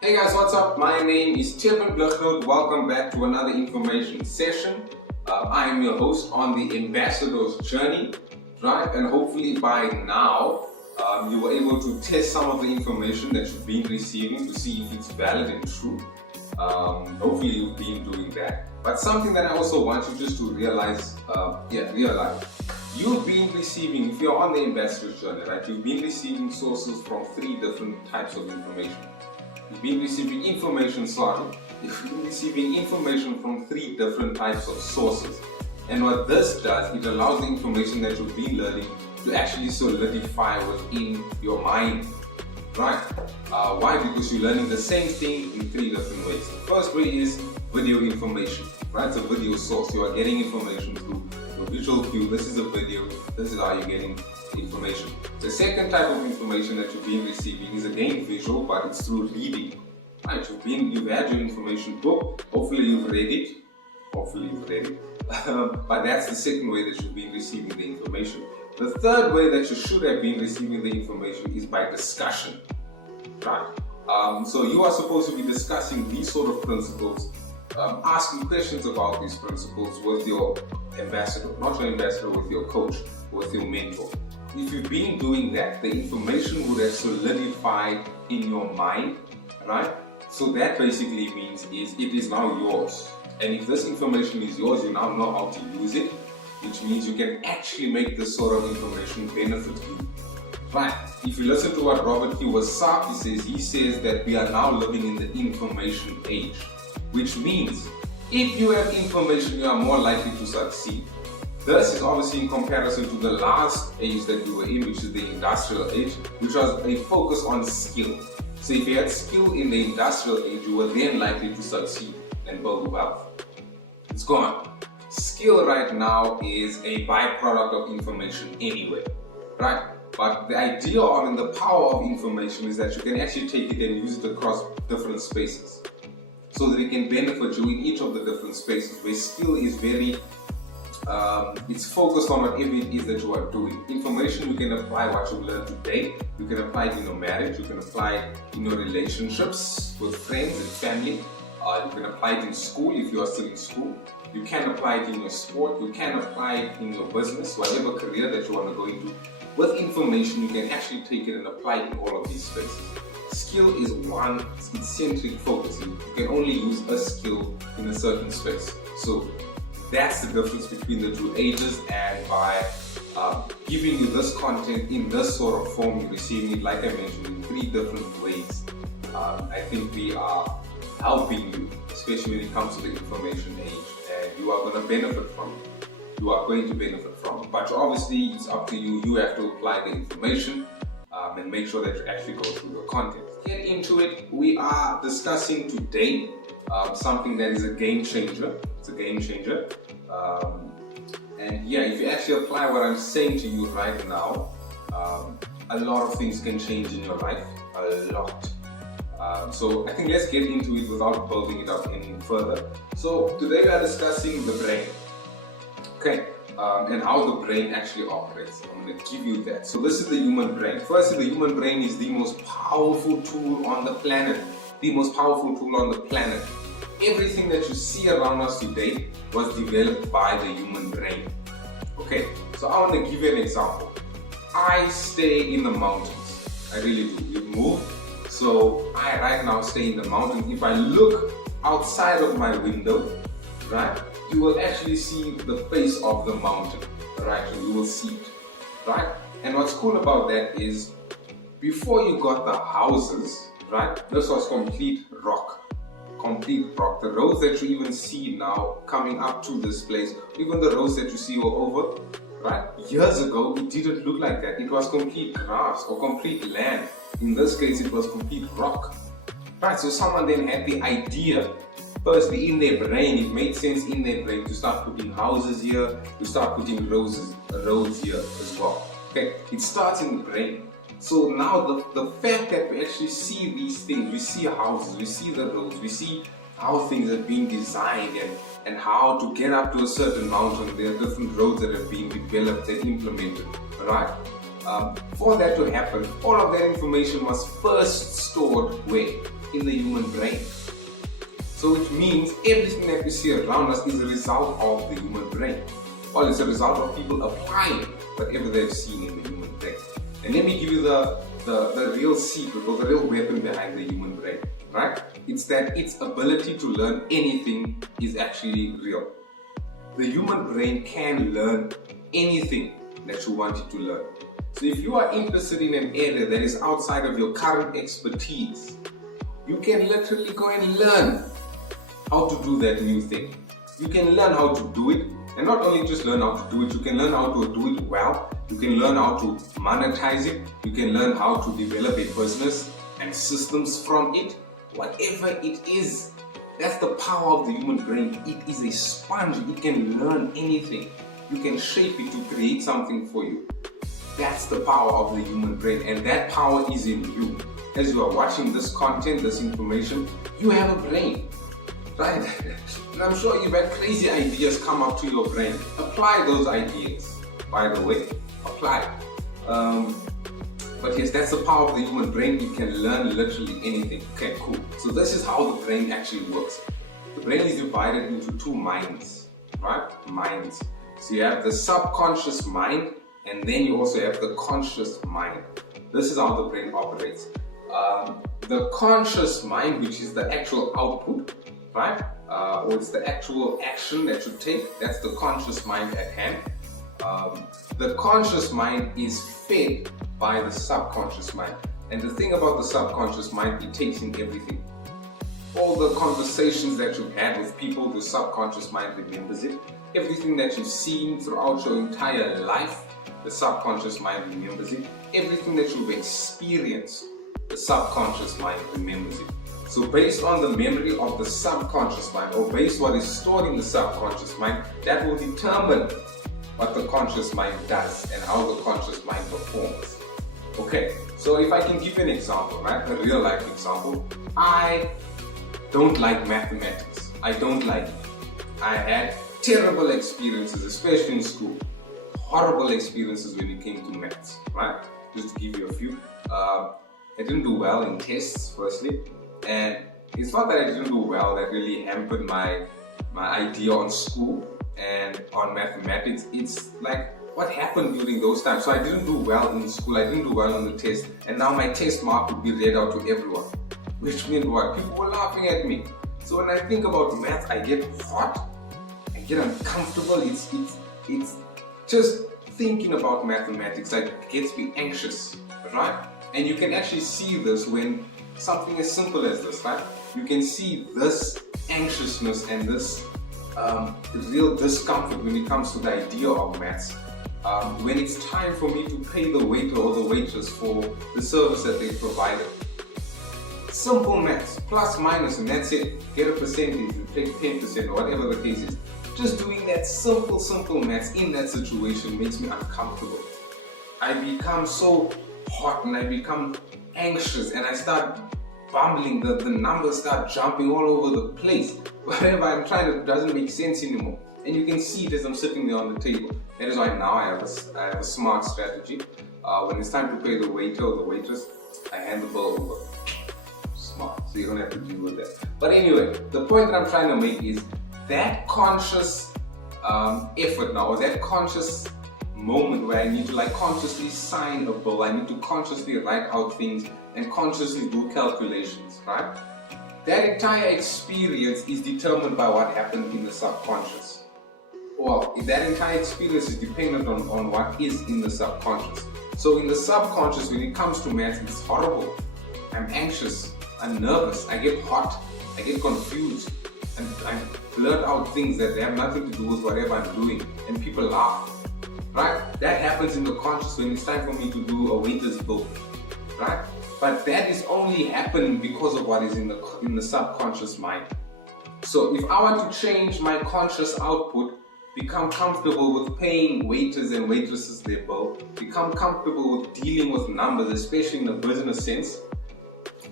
Hey guys, what's up? My name is Tevin Bluchnoot. Welcome back to another information session. I am your host on the Ambassador's Journey, right? And hopefully by now, you were able to test some of the information that you've been receiving to see if it's valid and true. Hopefully you've been doing that. But something that I also want you just to realize, you've been receiving, if you're on the Ambassador's Journey, right? You've been receiving sources from 3 different types of information. You've been receiving information from 3 different types of sources. And what this does, it allows the information that you've been learning to actually solidify within your mind. Right? Why? Because you're learning the same thing in 3 different ways. The first way is video information. Right? It's a video source. You are getting information through your visual cue. This is a video. This is how you're getting information. The second type of information that you've been receiving is again visual, but it's through reading. Right? You've had your information book. Hopefully you've read it. But that's the second way that you've been receiving the information. The third way that you should have been receiving the information is by discussion. Right? So you are supposed to be discussing these sort of principles, asking questions about these principles with your ambassador, not your ambassador, with your coach, with your mentor. If you've been doing that, the information would have solidified in your mind, right? So that basically means it is now yours. And if this information is yours, you now know how to use it, which means you can actually make this sort of information benefit you. Right? If you listen to what Robert Kiyosaki says, he says that we are now living in the information age, which means if you have information, you are more likely to succeed. This is obviously in comparison to the last age that we were in, which is the industrial age, which was a focus on skill. So if you had skill in the industrial age, you were then likely to succeed and build wealth. It's gone. Skill right now is a byproduct of information anyway, right? But the idea and the power of information is that you can actually take it and use it across different spaces so that it can benefit you in each of the different spaces where skill is very it's focused on whatever it is that you are doing. Information, you can apply what you learned today. You can apply it in your marriage. You can apply it in your relationships with friends and family. You can apply it in school if you are still in school. You can apply it in your sport. You can apply it in your business, whatever career that you want to go into. With information, you can actually take it and apply it in all of these spaces. Skill is one eccentric focus. You can only use a skill in a certain space. So that's the difference between the 2 ages, and by giving you this content in this sort of form, you're receiving it, like I mentioned, in 3 different ways. I think we are helping you, especially when it comes to the information age, and you are going to benefit from it. You are going to benefit from it. But obviously, it's up to you. You have to apply the information and make sure that you actually go through the content. Get into it. We are discussing today something that is a game changer. It's a game changer. And yeah, if you actually apply what I'm saying to you right now, a lot of things can change in your life. A lot. So I think let's get into it without building it up any further. So today we are discussing the brain. Okay. And how the brain actually operates. I'm going to give you that. So this is the human brain. Firstly, the human brain is the most powerful tool on the planet. The most powerful tool on the planet. Everything that you see around us today was developed by the human brain. Okay, so I want to give you an example. I stay in the mountains. I really do. We've moved. So I right now stay in the mountains. If I look outside of my window, right, you will actually see the face of the mountain. Right, you will see it. Right, and what's cool about that is before you got the houses, right, this was complete rock. The roads that you even see now coming up to this place, even the roads that you see all over, right? Years ago, it didn't look like that. It was complete grass or complete land. In this case, it was complete rock. Right, so someone then had the idea, firstly in their brain, it made sense in their brain to start putting houses here, to start putting roads here as well. Okay, it starts in the brain. So now the fact that we actually see these things, we see houses, we see the roads, we see how things are being designed and how to get up to a certain mountain. There are different roads that have been developed and implemented, right? For that to happen, all of that information was first stored where? in the human brain. So it means everything that we see around us is a result of the human brain. Or it's a result of people applying whatever they've seen in the human brain. And let me give you the real secret or the real weapon behind the human brain, right? It's that its ability to learn anything is actually real. The human brain can learn anything that you want it to learn. So if you are interested in an area that is outside of your current expertise, you can literally go and learn how to do that new thing. You can learn how to do it, and not only just learn how to do it, you can learn how to do it well. You can learn how to monetize it. You can learn how to develop a business and systems from it. Whatever it is, that's the power of the human brain. It is a sponge. It can learn anything. You can shape it to create something for you. That's the power of the human brain, and that power is in you. As you are watching this content, this information, you have a brain, right? And I'm sure you've had crazy ideas come up to your brain. Apply those ideas, by the way. Apply. But yes, that's the power of the human brain. You can learn literally anything. Okay, cool. So this is how the brain actually works. The brain is divided into two minds, right? Minds. So you have the subconscious mind, and then you also have the conscious mind. This is how the brain operates. The conscious mind, which is the actual output, right? Or it's the actual action that you take, that's the conscious mind at hand. The conscious mind is fed by the subconscious mind. And the thing about the subconscious mind, it takes in everything. All the conversations that you've had with people, the subconscious mind remembers it. Everything that you've seen throughout your entire life, the subconscious mind remembers it. Everything that you've experienced, the subconscious mind remembers it. So based on the memory of the subconscious mind, or based on what is stored in the subconscious mind, that will determine what the conscious mind does and how the conscious mind performs. Okay, so if I can give you an example, right, a real life example, I don't like mathematics. I don't like it. I had terrible experiences, especially in school. Horrible experiences when it came to maths, right? Just to give you a few. I didn't do well in tests, firstly, and it's not that I didn't do well that really hampered my idea on school and on mathematics. It's like what happened during those times. So I didn't do well in school, I didn't do well on the test, and now my test mark would be read out to everyone, which meant what? People were laughing at me. So when I think about math, I get hot, I get uncomfortable. It's just thinking about mathematics, like, gets me anxious, right? And you can actually see this when something as simple as this, right? You can see this anxiousness and this real discomfort when it comes to the idea of maths. When it's time for me to pay the waiter or the waitress for the service that they provided. Simple maths, plus minus, and that's it. Get a percentage, you take 10% or whatever the case is. Just doing that simple maths in that situation makes me uncomfortable. I become so hot and I become anxious and I start bumbling, the numbers start jumping all over the place. Whatever I'm trying to doesn't make sense anymore. And you can see it as I'm sitting there on the table. That is why now I have a smart strategy. When it's time to pay the waiter or the waitress, I hand the bill over. Smart, so you don't have to deal with that. But anyway, the point that I'm trying to make is that conscious effort now, or that conscious moment where I need to like consciously sign a bill, I need to consciously write out things and consciously do calculations, right? That entire experience is determined by what happened in the subconscious. Well, that entire experience is dependent on what is in the subconscious. So in the subconscious, when it comes to math, it's horrible. I'm anxious, I'm nervous, I get hot, I get confused, and I blurt out things that have nothing to do with whatever I'm doing, and people laugh, right? That happens in the conscious when it's time for me to do a waiter's bill, right? But that is only happening because of what is in the subconscious mind. So if I want to change my conscious output, become comfortable with paying waiters and waitresses their bill, become comfortable with dealing with numbers, especially in the business sense,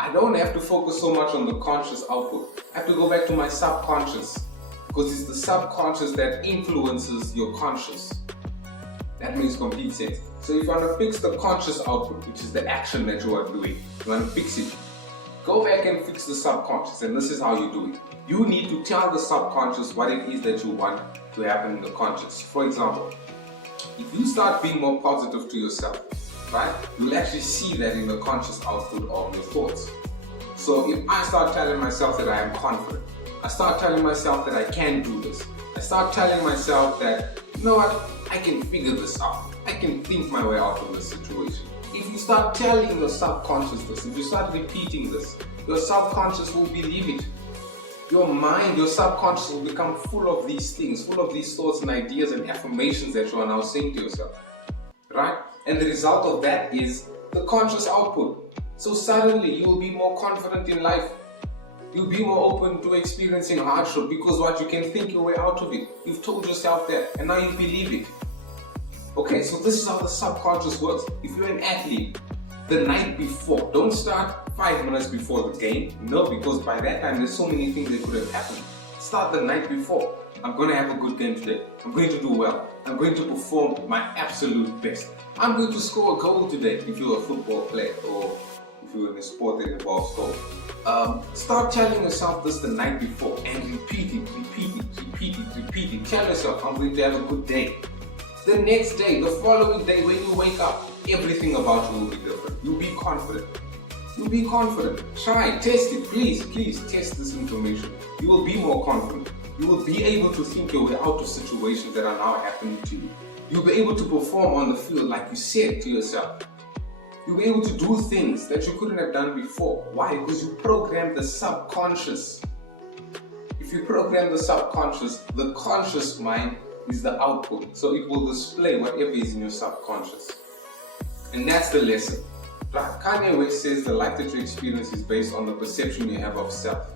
I don't have to focus so much on the conscious output. I have to go back to my subconscious, because it's the subconscious that influences your conscious. That makes complete sense. So if you want to fix the conscious output, which is the action that you are doing, you want to fix it, Go back and fix the subconscious, and this is how you do it. You need to tell the subconscious what it is that you want to happen in the conscious. For example, if you start being more positive to yourself, right, you'll actually see that in the conscious output of your thoughts. So if I start telling myself that I am confident, I start telling myself that I can do this, I start telling myself that, you know what, I can figure this out, I can think my way out of this situation. If you start telling your subconscious this, if you start repeating this, your subconscious will believe it. Your mind, your subconscious will become full of these things, full of these thoughts and ideas and affirmations that you are now saying to yourself. Right? And the result of that is the conscious output. So suddenly you will be more confident in life. You'll be more open to experiencing hardship because what, you can think your way out of it. You've told yourself that and now you believe it. Okay, so this is how the subconscious works. If you're an athlete, the night before, don't start 5 minutes before the game. No, because by that time there's so many things that could have happened. Start the night before. I'm going to have a good game today. I'm going to do well. I'm going to perform my absolute best. I'm going to score a goal today if you're a football player or if you're in a sport that involves goal. Start telling yourself this the night before and repeat it. Tell yourself, I'm going to have a good day. The next day, the following day, when you wake up, everything about you will be different. You'll be confident. You'll be confident. Try, test it, please test this information. You will be more confident. You will be able to think your way out of situations that are now happening to you. You'll be able to perform on the field like you said to yourself. You'll be able to do things that you couldn't have done before. Why? Because you programmed the subconscious. If you program the subconscious, the conscious mind is the output. So it will display whatever is in your subconscious. And that's the lesson. Right? Kanye West says the life that you experience is based on the perception you have of self.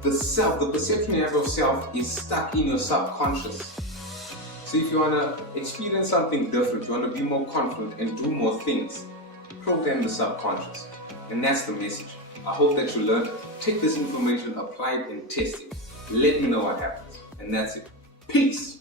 The perception you have of self is stuck in your subconscious. So if you want to experience something different, you want to be more confident and do more things, program the subconscious. And that's the message. I hope that you learn. Take this information, apply it and test it. Let me know what happens. And that's it. Peace.